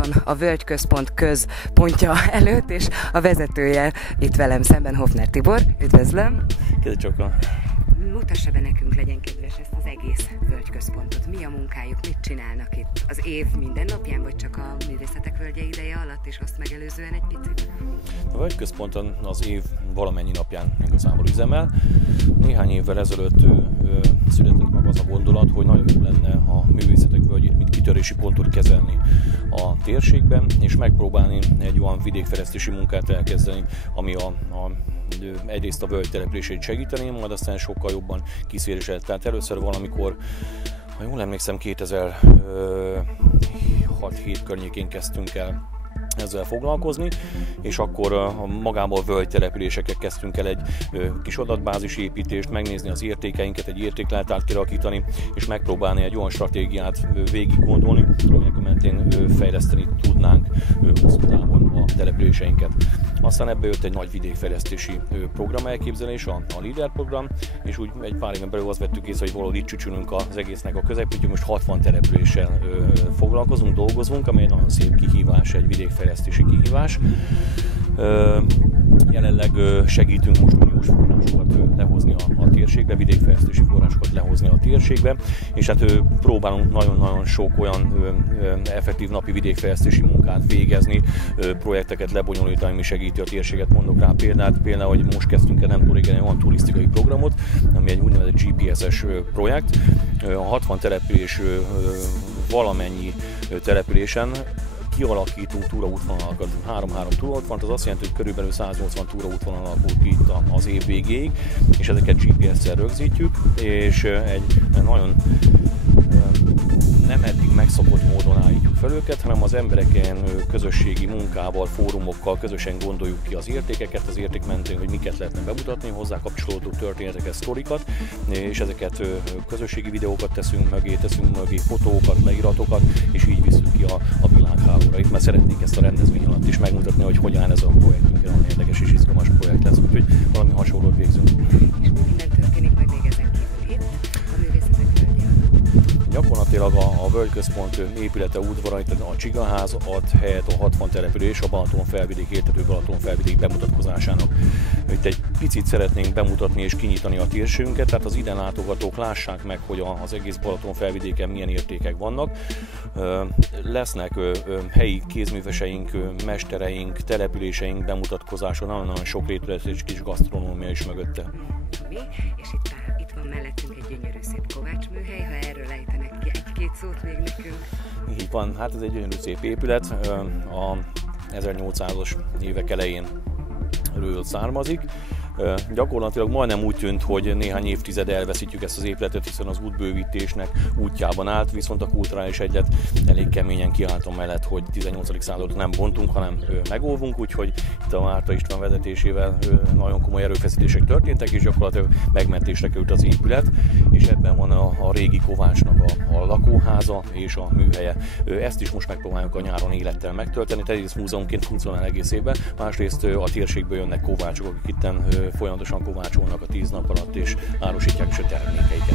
hamarosan a Völgyközpont központja előtt, és a vezetője itt velem szemben, Hofner Tibor. Üdvözlöm! Kedves Mutassa be nekünk, legyen kedves, ezt az egész Völgyközpontot. Mi a munkájuk, mit csinálnak itt? Az év minden napján, vagy csak a Művészetek Völgye ideje alatt, és azt megelőzően egy picit? A Völgyközponton az év valamennyi napján igazából üzemel. Néhány évvel ezelőtt született meg az a gondolat, hogy nagyon jó lenne a Művészetek Völgyét, mint kitörési pontot kezelni a térségben, és megpróbálni egy olyan vidékfejlesztési munkát elkezdeni, ami egyrészt a völgy települését segíteni, majd aztán sokkal jobban kiszélesedett. Tehát először valamikor, ha jól emlékszem, 2006-7 környékén kezdtünk el ezzel foglalkozni, és akkor magából a völgytelepülésekkel kezdtünk el egy kis adatbázis építést, megnézni az értékeinket, egy értékleltárt kialakítani, és megpróbálni egy olyan stratégiát végig gondolni, aminek mentén fejleszteni tudnánk hosszú távon a településeinket. Aztán ebből jött egy nagy vidékfejlesztési program elképzelés, a LEADER program, és úgy egy pár éven belül azt vettük észre, hogy valahogy itt csücsülünk az egésznek a közepén, most 60 településsel foglalkozunk, dolgozunk, amely egy nagyon szép kihívás, egy vidékfejlesztési kihívás. Jelenleg segítünk most uniós forrásokat lehozni a térségbe, vidékfejlesztési forrásokat lehozni a térségbe, és hát próbálunk nagyon-nagyon sok olyan effektív napi vidékfejlesztési munkát végezni, projekteket lebonyolítani, ami segíti a térséget. Mondok rá példát, például, hogy most kezdtünk el nem túl régen egy olyan turisztikai programot, ami egy úgynevezett GPS-es projekt. A 60 település valamennyi településen kialakítunk túraútvonalakat, 3-3 túraútvonalat, az azt jelenti, hogy körülbelül 180 túraútvonal alakul ki itt az év végéig, és ezeket GPS-szel rögzítjük, és egy nagyon nem eddig megszokott módon állítjuk fel őket, hanem az emberek ilyen közösségi munkával, fórumokkal közösen gondoljuk ki az értékeket, az érték mentén, hogy miket lehetne bemutatni, hozzá kapcsolódó történeteket, sztorikat, és ezeket közösségi videókat teszünk mögé, fotókat, leíratokat, és így visszük ki a világhálóra. Itt már szeretnénk ezt a rendezvény alatt is megmutatni, hogy hogyan áll ez a projektünk, olyan érdekes és izgalmas projekt lesz, úgyhogy valami hasonlót végzünk. És minden történik majd még ezen kívül itt, a Művészetek Völgye alatt? Gyakorlatilag a Völgyközpont épülete udvarai, a Csigaház ad helyet a 60 település, a Balatonfelvidék, értető Balatonfelvidék bemutatkozásának. Itt egy picit szeretnénk bemutatni és kinyitani a térségünket, tehát az ide látogatók lássák meg, hogy az egész Balatonfelvidéken milyen értékek vannak. Lesznek helyi kézműveseink, mestereink, településeink bemutatkozása, nagyon-nagyon sok rétület és kis gasztronómia is mögötte. És itt van mellettünk egy gyönyörű szép kovácsműhely, ha erről ejtenek ki egy-két szót még nekünk. Így van, hát ez egy gyönyörű szép épület, a 1800-as évek elején származik. Gyakorlatilag majdnem úgy tűnt, hogy néhány évtized elveszítjük ezt az épületet, hiszen az útbővítésnek útjában állt, viszont a kulturális egylet elég keményen kiállt mellett, hogy 18. századot nem bontunk, hanem megóvunk, úgyhogy itt a Márta István vezetésével nagyon komoly erőfeszítések történtek, és gyakorlatilag megmentésre került az épület, és ebben van a régi kovácsnak a lakóháza és a műhelye. Ezt is most megpróbáljuk a nyáron élettel megtölteni, tehát egyrészt múzeumként funkcionál egész évben, másrészt a térségből jönnek kovácsok, akik itten folyamatosan kovácsolnak a 10 nap alatt, és árusítják is a termékeiket.